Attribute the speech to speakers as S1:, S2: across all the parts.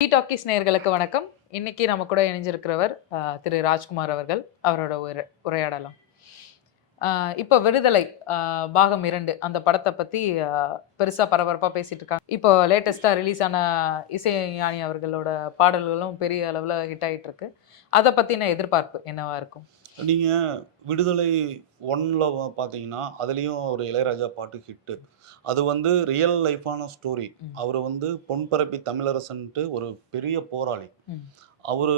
S1: D talkies நேர்களுக்கு வணக்கம். இன்னைக்கு நம்ம கூட இணைஞ்சிருக்கிறவர் திரு ராஜ்குமார் அவர்கள். அவரோட உரை உரையாடலாம். இப்போ விடுதலை பாகம் இரண்டு அந்த படத்தை பற்றி பெருசாக பரபரப்பாக பேசிட்டு இருக்காங்க. இப்போ லேட்டஸ்ட்டாக ரிலீஸ் ஆன இசைஞானி அவர்களோட பாடல்களும் பெரிய அளவில் ஹிட் ஆயிட்டு இருக்கு. அதை பற்றின எதிர்பார்ப்பு என்னவா இருக்கும்?
S2: நீங்கள் விடுதலை ஒன்ல பார்த்தீங்கன்னா அதுலேயும் ஒரு இளையராஜா பாட்டு ஹிட்டு அது வந்து ரியல் லைஃபான ஸ்டோரி. அவர் வந்து பொன்பரப்பி தமிழரசன்ட்டு ஒரு பெரிய போராளி. அவர்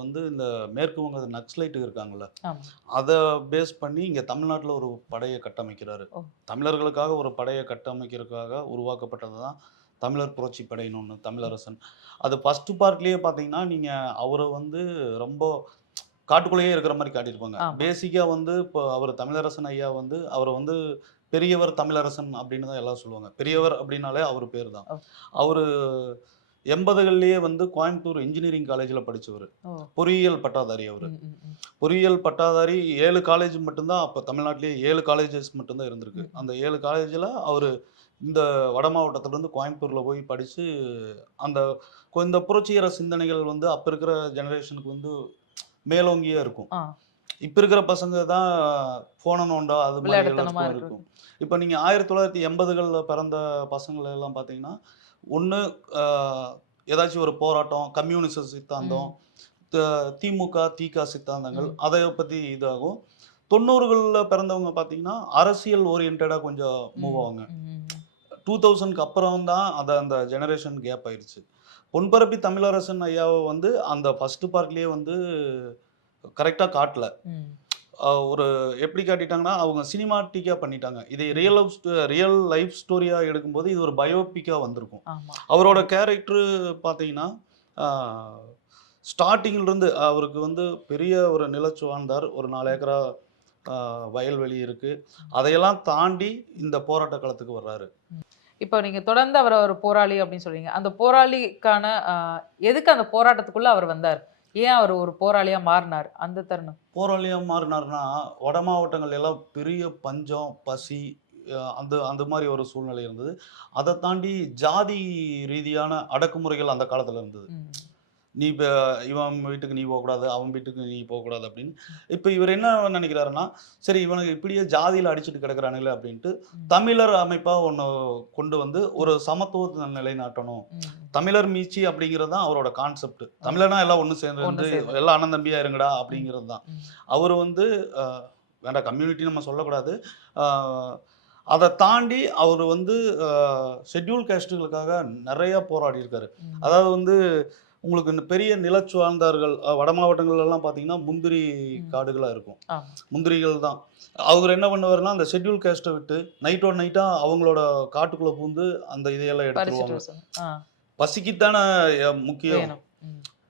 S2: வந்து இந்த மேற்கு வங்க நக்ஸலைட்டு இருக்காங்கல்ல அதை பேஸ் பண்ணி இங்கே தமிழ்நாட்டில் ஒரு படையை கட்டமைக்கிறாரு. தமிழர்களுக்காக ஒரு படையை கட்டமைக்கிறதுக்காக உருவாக்கப்பட்டது தான் தமிழர் புரட்சி படைன்னு ஒன்று தமிழரசன் அது ஃபஸ்ட்டு பார்ட்லேயே பார்த்தீங்கன்னா நீங்கள் அவரை வந்து ரொம்ப காட்டுக்குள்ளேயே இருக்கிற மாதிரி காட்டியிருப்பாங்க. பேசிக்காக வந்து இப்போ அவர் தமிழரசன் ஐயா வந்து அவரை வந்து பெரியவர் தமிழரசன் அப்படின்னு தான் எல்லாம் சொல்லுவாங்க பெரியவர் அப்படின்னாலே அவர் பேர் தான். அவர் எண்பதுகள்லேயே வந்து கோயம்புத்தூர் இன்ஜினியரிங் காலேஜில் படித்தவர் பொறியியல் பட்டாதாரி அவர். பொறியியல் பட்டாதாரி ஏழு காலேஜ் மட்டும்தான் அப்போ தமிழ்நாட்டிலேயே ஏழு காலேஜஸ் மட்டும்தான் இருந்திருக்கு. அந்த ஏழு காலேஜில் அவர் இந்த வட மாவட்டத்துலேருந்து கோயம்புத்தூரில் போய் படித்து அந்த இந்த புரட்சிகர சிந்தனைகள் வந்து அப்போ இருக்கிற ஜெனரேஷனுக்கு வந்து மேலோங்கியே இருக்கும். இப்போ இருக்கிற பசங்க தான் ஃபோனை நோண்டா அது மாதிரி. இருக்கும். இப்போ நீங்கள் ஆயிரத்தி தொள்ளாயிரத்தி எண்பதுகளில் பிறந்த பசங்களை எல்லாம் பார்த்தீங்கன்னா ஒன்று ஏதாச்சும் ஒரு போராட்டம் கம்யூனிச சித்தாந்தம் திமுக திக சித்தாந்தங்கள். அதை பற்றி இதாகும். தொண்ணூறுகளில் பிறந்தவங்க பார்த்தீங்கன்னா அரசியல் ஓரியன்டாக கொஞ்சம் மூவ் ஆவாங்க. டூ தௌசண்ட்க்கு அப்புறம் தான் அதை அந்த ஜெனரேஷன் கேப் ஆயிடுச்சு பொன்பரப்பி தமிழரசன் ஐயாவை வந்து அந்த ஃபர்ஸ்ட் பார்க்லேயே வந்து கரெக்டாக காட்டல. ஒரு எப்படி காட்டிட்டாங்கன்னா அவங்க சினிமாட்டிக்காக பண்ணிட்டாங்க. இதை ரியல் ரியல் லைஃப் ஸ்டோரியாக எடுக்கும்போது இது ஒரு பயோபிக்காக வந்திருக்கும். அவரோட கேரக்டர் பார்த்தீங்கன்னா ஸ்டார்டிங்ல இருந்து அவருக்கு வந்து பெரிய ஒரு நிலச்சு வாழ்ந்தார் ஒரு நாலு ஏக்கரா வயல்வெளி இருக்கு. அதையெல்லாம் தாண்டி இந்த போராட்ட களத்துக்கு வர்றாரு.
S1: இப்போ நீங்க தொடர்ந்து அவரை ஒரு போராளி அப்படின்னு சொல்றீங்க. அந்த போராளிக்கான எதுக்கு அந்த போராட்டத்துக்குள்ள அவர் வந்தார்? ஏன் அவர் ஒரு போராளியா மாறினார்? அந்த தருணம்.
S2: போராளியா மாறினார்னா வட மாவட்டங்கள் எல்லாம் பெரிய பஞ்சம் பசி அந்த அந்த மாதிரி ஒரு சூழ்நிலை இருந்தது. அதை தாண்டி ஜாதி ரீதியான அடக்குமுறைகள் அந்த காலத்துல இருந்தது. நீ இப்போ இவன் வீட்டுக்கு நீ போகக்கூடாது அவன் வீட்டுக்கு நீ போகக்கூடாது அப்படின்னு இப்போ இவர் என்ன நினைக்கிறாருன்னா சரி இவனுக்கு இப்படியே ஜாதியில் அடிச்சுட்டு கிடக்குறானுங்களே அப்படின்ட்டு. தமிழர் அமைப்பாக ஒன்று கொண்டு வந்து ஒரு சமத்துவத்தை நிலைநாட்டணும். தமிழர் மீட்சி அப்படிங்கிறது தான் அவரோட கான்செப்ட் தமிழனா எல்லாம் ஒன்று சேர்ந்து. எல்லாம் அண்ணன் தம்பியா இருங்கடா அப்படிங்கிறது தான். அவர் வந்து வேண்டாம் கம்யூனிட்டி நம்ம சொல்லக்கூடாது அதை தாண்டி அவர் வந்து ஷெட்யூல் கேஸ்ட்டுகளுக்காக நிறைய போராடி இருக்காரு. அதாவது வந்து உங்களுக்கு இந்த பெரிய நிலச்சுவாழ்ந்தார்கள் அஹ், வட மாவட்டங்கள்ல எல்லாம் பார்த்தீங்கன்னா முந்திரி. காடுகளாக இருக்கும். முந்திரிகள் தான். அவர் என்ன பண்ணுவாருன்னா அந்த ஷெட்யூல் கேஸ்ட்டை விட்டு நைட்டோட நைட்டாக அவங்களோட காட்டுக்குள்ளே பூந்து அந்த இதையெல்லாம் எடுத்துருவாங்க. பசிக்குத்தானே முக்கியம்.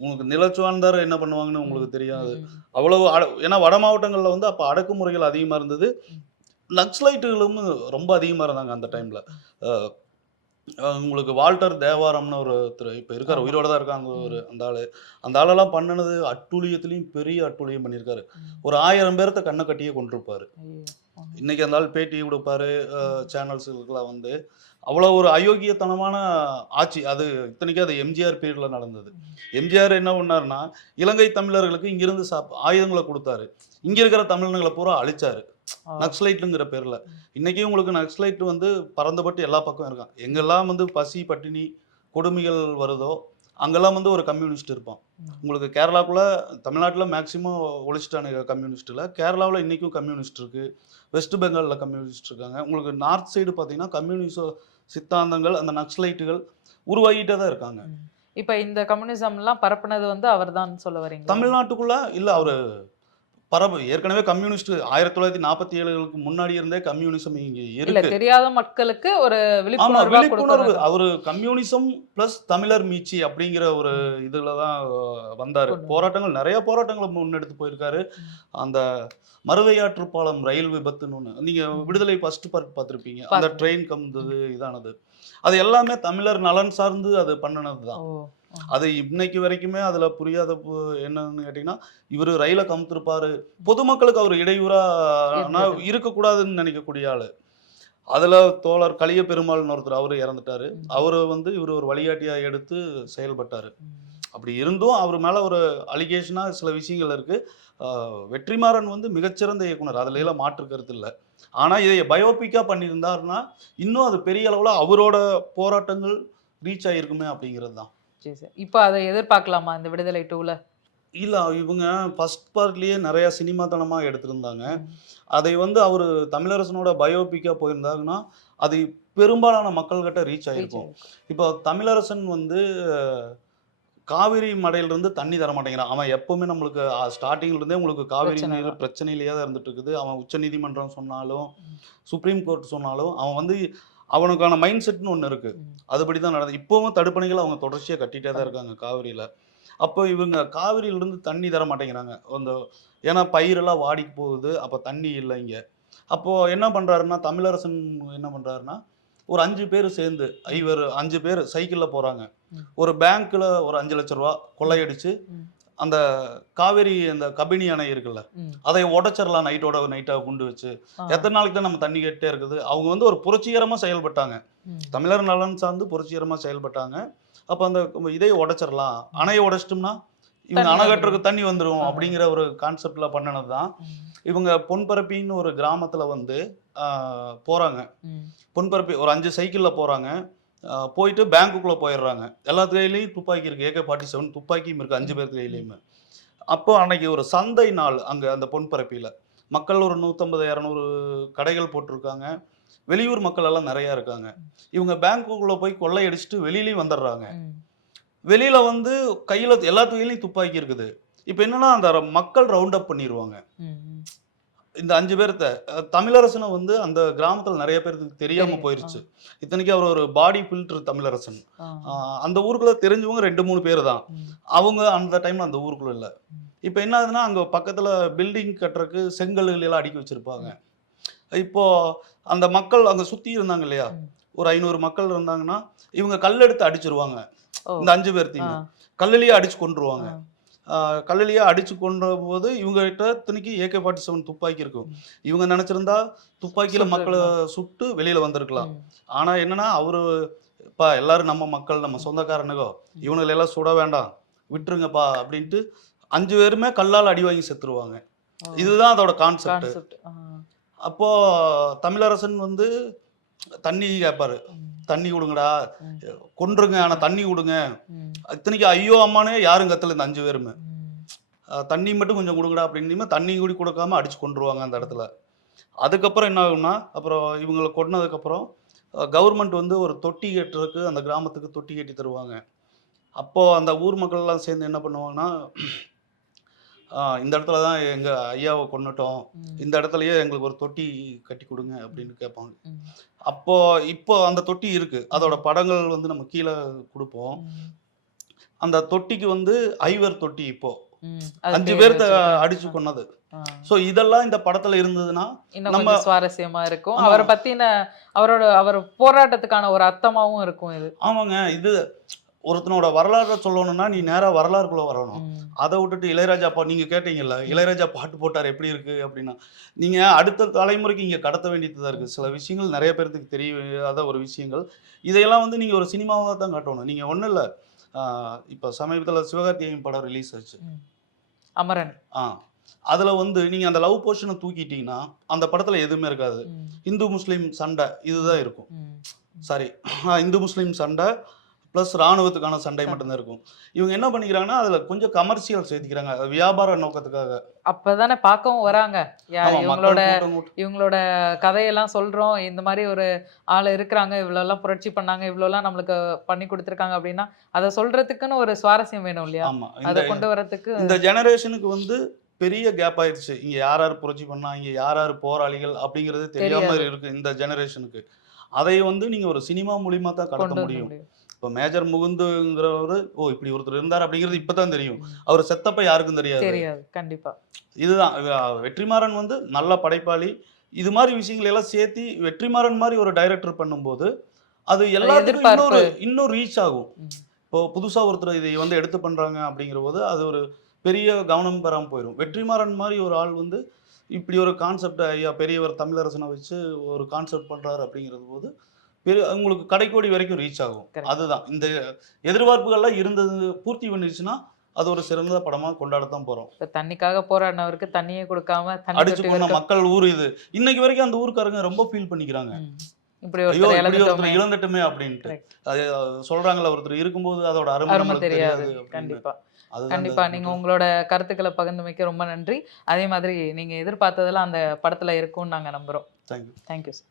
S2: உங்களுக்கு நிலச்சுவாழ்ந்தார் என்ன பண்ணுவாங்கன்னு உங்களுக்கு தெரியாது. அவ்வளவு அட ஏன்னா வட மாவட்டங்களில் வந்து அப்போ அடக்குமுறைகள் அதிகமாக இருந்தது. நக்ஸலைட்டுகளும் ரொம்ப அதிகமாக இருந்தாங்க அந்த டைமில் உங்களுக்கு வால்டர் தேவாரம்னு ஒரு திரு இப்போ இருக்கார். உயிரோட தான் இருக்காங்க. ஒரு அந்த ஆள் அந்த ஆளெல்லாம் பண்ணினது அட்டூழியத்துலேயும் பெரிய அட்டூழியம் பண்ணியிருக்காரு. ஒரு ஆயிரம் பேர்த்த கண்ணை கட்டியே கொண்டிருப்பாரு. இன்னைக்கு அந்த ஆள் பேட்டி கொடுப்பாரு சேனல்ஸுக்கெல்லாம் வந்து அவ்வளோ ஒரு அயோக்கியத்தனமான ஆட்சி அது இத்தனைக்கும் அது எம்ஜிஆர் பீரியடில் நடந்தது எம்ஜிஆர் என்ன பண்ணாருன்னா இலங்கை தமிழர்களுக்கு இங்கிருந்து சாப் ஆயுதங்களை கொடுத்தாரு இங்க இருக்கிற தமிழர்களை பூரா அழிச்சாரு. நக்ஸலைட்டுங்கிற பேர்ல. இன்னைக்கு உங்களுக்கு நக்ஸலைட் வந்து பறந்துபட்டு எல்லா பக்கம் இருக்கான். எங்கெல்லாம் வந்து பசி பட்டினி கொடுமைகள் வருதோ அங்கெல்லாம் வந்து ஒரு கம்யூனிஸ்ட் இருப்பான். உங்களுக்கு கேரளாக்குள்ள தமிழ்நாட்டில் மேக்சிமம் ஒழிச்சிட்டானுங்க கம்யூனிஸ்டில். கேரளாவில் இன்றைக்கும் கம்யூனிஸ்ட் இருக்கு. வெஸ்ட் பெங்காலில் கம்யூனிஸ்ட் இருக்காங்க. உங்களுக்கு நார்த் சைடு பார்த்தீங்கன்னா கம்யூனிச சித்தாந்தங்கள் அந்த நக்ஸலைட்டுகள் உருவாகிட்டே தான் இருக்காங்க.
S1: இப்ப இந்த கம்யூனிசம் எல்லாம் பரப்புனது வந்து அவர்தான் சொல்ல வரீங்க
S2: தமிழ்நாட்டுக்குள்ள இல்ல அவரு பரபு ஏற்கனவே கம்யூனிஸ்ட் ஆயிரத்தி தொள்ளாயிரத்தி நாற்பத்தி ஏழுகளுக்கு முன்னாடி இருந்தே கம்யூனிசம் இங்க இருக்கு.
S1: தெரியாத மக்களுக்கு ஒரு விழிப்புணர்வா
S2: விழிப்புணர்வு. அவரு கம்யூனிசம் பிளஸ் தமிழர் மீட்சி அப்படிங்கிற ஒரு இதுல தான் அஹ், வந்தாரு. போராட்டங்கள் நிறைய போராட்டங்களை முன்னெடுத்து போயிருக்காரு. அந்த மருதையாற்று பாலம் ரயில் விபத்துன்னு ஒண்ணு. நீங்க. விடுதலை ஃபர்ஸ்ட் பார்ட் பார்த்திருப்பீங்க. அந்த. ட்ரெயின் கம்தது இதானது. அது எல்லாமே தமிழர் நலன் சார்ந்து அது பண்ணினது தான்
S1: ஓ.
S2: அது இன்னைக்கு வரைக்குமே அதுல புரியாத என்னன்னு கேட்டீங்கன்னா இவர் ரயில கமுத்திருப்பாரு. பொதுமக்களுக்கு அவர் இடையூறா ஆனா
S1: இருந்தது.
S2: இருக்கக்கூடாதுன்னு நினைக்கக்கூடிய ஆளு. அதுல தோழர் கலிய பெருமாள்னு ஒருத்தர் அவரு இறந்துட்டாரு. அவரு வந்து இவர் ஒரு வழிகாட்டியா எடுத்து செயல்பட்டாரு. அப்படி இருந்தும் அவர் மேல ஒரு அலிகேஷனா சில விஷயங்கள் இருக்கு. ஆஹ் வெற்றிமாறன் வந்து மிகச்சிறந்த இயக்குனர். அதுல எல்லாம் மாற்று கருத்து இல்லை. ஆனா இதை பயோபிக்கா பண்ணியிருந்தாருன்னா இன்னும் அது பெரிய அளவுல அவரோட போராட்டங்கள் ரீச் ஆகிருக்குமே அப்படிங்கிறது தான்.
S1: சரி சார் இப்போ அதை எதிர்பார்க்கலாமா இந்த விடுதலை டூல
S2: இல்ல இவங்க ஃபர்ஸ்ட் பார்ட்லயே நிறைய சினிமாத்தனமா எடுத்திருந்தாங்க. அதை வந்து அவர் தமிழரசனோட பயோபிக்கா போயிருந்தாங்கன்னா அது பெரும்பாலான மக்கள்கிட்ட ரீச் ஆயிருக்கும். இப்போ தமிழரசன் வந்து காவிரி மடையிலிருந்து தண்ணி தர மாட்டேங்கிறான் அவன் எப்பவுமே நம்மளுக்கு அஹ், ஸ்டார்டிங்ல இருந்தே உங்களுக்கு காவிரி நீர். பிரச்சனையிலேயே தான் இருந்துட்டு இருக்குது அவன் உச்ச நீதிமன்றம் சொன்னாலும். சுப்ரீம் கோர்ட் சொன்னாலும் அவன் வந்து அவனுக்கான மைண்ட் செட்னு ஒன்று இருக்கு. அதுபடி தான் நடந்தது இப்போவும் தடுப்பணைகள் அவங்க தொடர்ச்சியாக கட்டிகிட்டே தான் இருக்காங்க காவிரியில். அப்போ இவங்க காவிரியிலிருந்து தண்ணி தர மாட்டேங்கிறாங்க. அந்த ஏன்னா பயிரெல்லாம் வாடி போகுது அப்போ தண்ணி இல்லை இங்கே. அப்போது என்ன பண்ணுறாருன்னா தமிழரசன் என்ன பண்ணுறாருன்னா ஒரு அஞ்சு பேர் சேர்ந்து ஐவர் அஞ்சு பேர் சைக்கிளில் போகிறாங்க. ஒரு பேங்க்கில் ஒரு அஞ்சு லட்ச ரூபா கொள்ளையடிச்சு. அந்த காவேரி அந்த கபினி அணை இருக்குல்ல. அதை உடைச்சிடலாம் நைட்டோட நைட்டாக குண்டு வச்சு. எத்தனை நாளைக்கு தான் நம்ம தண்ணி கேட்டே இருக்குது அவங்க வந்து ஒரு புரட்சிகரமாக செயல்பட்டாங்க. தமிழர் நலன் சார்ந்து புரட்சிகரமாக செயல்பட்டாங்க அப்போ அந்த இதை உடைச்சிடலாம் அணையை உடைச்சிட்டோம்னா இவங்க
S1: தண்ணி
S2: அணை கட்டுறதுக்கு தண்ணி வந்துடும். அப்படிங்கிற ஒரு கான்செப்டில் பண்ணினது தான். இவங்க பொன்பரப்பின்னு ஒரு கிராமத்தில் வந்து
S1: ம்.
S2: பொன்பரப்பி ஒரு அஞ்சு சைக்கிளில் போகிறாங்க போயிட்டு பேங்க்குள்ளே போயிடுறாங்க. எல்லாத்து கையிலையும் துப்பாக்கி இருக்குது ஏகே ஃபார்ட்டி செவன் துப்பாக்கியும் இருக்குது அஞ்சு பேர்த்து கையிலையுமே. அப்போ அன்னைக்கு ஒரு சந்தை நாள் அங்கே அந்த பொன்பரப்பியில் மக்கள் ஒரு நூற்றம்பது இரநூறு கடைகள் போட்டிருக்காங்க. வெளியூர் மக்கள் எல்லாம் நிறையா இருக்காங்க. இவங்க பேங்க்குள்ளே போய் கொள்ளையடிச்சிட்டு வெளியிலையும் வந்துடுறாங்க. வெளியில வந்து கையில எல்லாத்து கையிலையும் துப்பாக்கி இருக்குது. இப்போ என்னன்னா அந்த மக்கள் ரவுண்ட் அப் பண்ணிடுவாங்க. இந்த அஞ்சு பேர்த்த தமிழரசனை வந்து அந்த கிராமத்துல நிறைய பேருக்கு தெரியாம. போயிருச்சு இத்தனைக்கு அவர் ஒரு பாடி ஃபில்டர் தமிழரசன் அந்த ஊருக்குள்ள தெரிஞ்சவங்க ரெண்டு மூணு பேர் தான். அவங்க அந்த டைம்ல அந்த ஊருக்குள்ள இல்ல. இப்போ என்ன ஆகுதுன்னா அங்க பக்கத்துல பில்டிங் கட்டுறதுக்கு செங்கல்கள் எல்லாம் அடுக்கி வச்சிருப்பாங்க இப்போ அந்த மக்கள் அங்க சுத்தி இருந்தாங்க இல்லையா. ஒரு ஐநூறு மக்கள் இருந்தாங்கன்னா இவங்க கல்லெடுத்து அடிச்சிருவாங்க
S1: ஓ.
S2: இந்த அஞ்சு பேர்த்தையும். கல்லுலயே அடிச்சு கொண்டுருவாங்க கல்லுலயே அடிச்சு கொன்ற போது இவங்க கிட்ட இத்தனைக்கு ஏகே ஃபார்ட்டி செவன் துப்பாக்கி இருக்கும் இவங்க நினைச்சிருந்தா துப்பாக்கியில மக்களை சுட்டு வெளியில வந்திருக்கலாம்
S1: ம்.
S2: ஆனா என்னன்னா அவரு பா எல்லாரும் நம்ம மக்கள் நம்ம சொந்தக்காரனுகோ இவனுங்களை எல்லாம் சுட வேண்டாம் விட்டுருங்கப்பா அப்படின்ட்டு அஞ்சு பேருமே கல்லால் அடி வாங்கி செத்துருவாங்க. இதுதான் அதோட கான்செப்ட்
S1: Concept. ஆ.
S2: அப்போ தமிழரசன் வந்து தண்ணி கேட்பாரு. தண்ணி கொடுங்கடா. கொன்றுங்க ஆனா தண்ணி கொடுங்க. இத்தனைக்கு ஐயோ அம்மானே யாரும் கத்தல இந்த அஞ்சு பேருமே. தண்ணி மட்டும் கொஞ்சம் கொடுங்கடா அப்படின்னு தண்ணி கூட கொடுக்காம அடிச்சு கொண்டுருவாங்க அந்த இடத்துல. அதுக்கப்புறம் என்ன ஆகும்னா அப்புறம் இவங்களை கொன்னதுக்கப்புறம் கவர்மெண்ட் வந்து ஒரு தொட்டி கட்டுறதுக்கு அந்த கிராமத்துக்கு தொட்டி கட்டி தருவாங்க. அப்போது அந்த ஊர் மக்கள் எல்லாம் சேர்ந்து என்ன பண்ணுவாங்கன்னா இந்த இடத்துல தான் எங்கள் ஐயாவை கொண்டுட்டோம். இந்த இடத்துலயே எங்களுக்கு ஒரு தொட்டி கட்டி கொடுங்க அப்படின்னு கேட்பாங்க. அப்போ இப்போ அந்த தொட்டி இருக்கு அதோட படங்கள் வந்து நம்ம கீழே கொடுப்போம். அந்த தொட்டிக்கு வந்து ஐவர் தொட்டி இப்போ அஞ்சு
S1: பேர்
S2: பேர்த்த. அடிச்சு கொன்னது. ஸோ இதெல்லாம் இந்த படத்துல இருந்ததுன்னா நம்ம-
S1: சுவாரஸ்யமா இருக்கும். அவரை பத்தின அவரோட அவர் போராட்டத்துக்கான ஒரு அர்த்தமாவும் இருக்கும் இது
S2: ஆமாங்க இது ஒருத்தனோட வரலாறை சொல்லணும்னா நீ நேரா வரலாறுக்குள்ள வரணும். அதை விட்டுட்டு இளையராஜா பா நீங்க கேட்டீங்கல்ல இளையராஜா பாட்டு போட்டார் எப்படி இருக்கு அப்படின்னா நீங்க அடுத்த தலைமுறைக்கு இங்க கடத்த வேண்டியதா இருக்கு. சில விஷயங்கள் நிறைய பேர்த்துக்கு தெரியாத ஒரு விஷயங்கள். இதையெல்லாம் வந்து நீங்க ஒரு சினிமாவாக தான் காட்டணும். நீங்க ஒன்றும் இல்லை. இப்போ சமீபத்தில் சிவகார்த்திகேயன் படம் ரிலீஸ் ஆச்சு.
S1: அமரன்.
S2: ஆ அதுல வந்து நீங்க அந்த லவ் போர்ஷனை தூக்கிட்டீங்கன்னா அந்த படத்துல எதுவுமே இருக்காது. இந்து முஸ்லீம் சண்டை இதுதான் இருக்கும். சாரி. இந்து முஸ்லீம் சண்டை ப்ளஸ் ராணுவத்துக்கான சண்டை மட்டும்தான் இருக்கும். இவங்க என்ன பண்ணிக்கிறாங்கன்னா அதுல கொஞ்சம் கமர்ஷியல் சேர்த்திக்கிறாங்க. வியாபார நோக்கத்துக்காக.
S1: அப்பதானே பார்க்கவும் வராங்க. இவங்களோட இவங்களோட கதையெல்லாம் சொல்றோம். இந்த மாதிரி ஒரு ஆள் இருக்கிறாங்க. இவ்வளோ எல்லாம் புரட்சி பண்ணாங்க. இவ்வளோ எல்லாம் நம்மளுக்கு பண்ணி கொடுத்துருக்காங்க அப்படின்னா அதை சொல்றதுக்குன்னு ஒரு சுவாரஸ்யம் வேணும் இல்லையா? அதை கொண்டு வரதுக்கு
S2: இந்த ஜெனரேஷனுக்கு வந்து பெரிய கேப் ஆயிடுச்சு. இங்க யார் யார் புரட்சி பண்ணா இங்க யார் யார் போராளிகள் அப்படிங்கிறது தெரியாம. இருக்கு இந்த ஜெனரேஷனுக்கு அதை வந்து நீங்க ஒரு சினிமா மூலியமா தான் கடத்த முடியும். இப்போ மேஜர் முகுந்துங்கிறவரு ஓ இப்படி ஒருத்தர் இருந்தார் அப்படிங்கிறது இப்பதான் தெரியும். அவர் செத்தப்ப யாருக்கும் தெரியாது.
S1: தெரியாது. கண்டிப்பா.
S2: இதுதான். வெற்றிமாறன் வந்து நல்ல படைப்பாளி. இது மாதிரி விஷயங்களை எல்லாம் சேர்த்து வெற்றிமாறன் மாதிரி ஒரு டைரக்டர் பண்ணும்போது அது எல்லாத்துக்கும். இன்னொரு இன்னும் ரீச் ஆகும். இப்போ புதுசா ஒருத்தர் இதை வந்து எடுத்து பண்றாங்க அப்படிங்கிற போது அது ஒரு பெரிய கவனம் பெறாம போயிடும் வெற்றிமாறன் மாதிரி ஒரு ஆள் வந்து இப்படி ஒரு கான்செப்ட் ஐயா பெரியவர் தமிழரசனை வச்சு ஒரு கான்செப்ட் பண்றாரு அப்படிங்கிறது போது உங்களுக்கு கடைக்கோடி வரைக்கும் ரீச் ஆகும். அதுதான். இந்த எதிர்பார்ப்புகள்லாம் இருந்தது பூர்த்தி பண்ணிடுச்சுன்னா அது ஒரு சிறந்த படமா கொண்டாடத்தான் போறோம்.
S1: இப்ப தண்ணிக்காக போராடினவருக்கு தண்ணியே கொடுக்காம
S2: அடிச்சு போன மக்கள் ஊர் இது. இன்னைக்கு வரைக்கும் அந்த ஊர்க்காரங்க ரொம்ப ஃபீல் பண்ணிக்கிறாங்க.
S1: இப்படி ஒருத்தர் இழந்துட்டோமே.
S2: அப்படின்ட்டு. சொல்றாங்கல்ல ஒருத்தர் இருக்கும்போது அதோட அருமை
S1: தெரியாது. கண்டிப்பா. கண்டிப்பா. நீங்க உங்களோட கருத்துக்களை பகிர்ந்துமைக்க ரொம்ப நன்றி. அதே மாதிரி நீங்க எதிர்பார்த்ததெல்லாம் அந்த படத்துல இருக்கும்னு நாங்க நம்புறோம்.
S2: You.
S1: தேங்க்யூ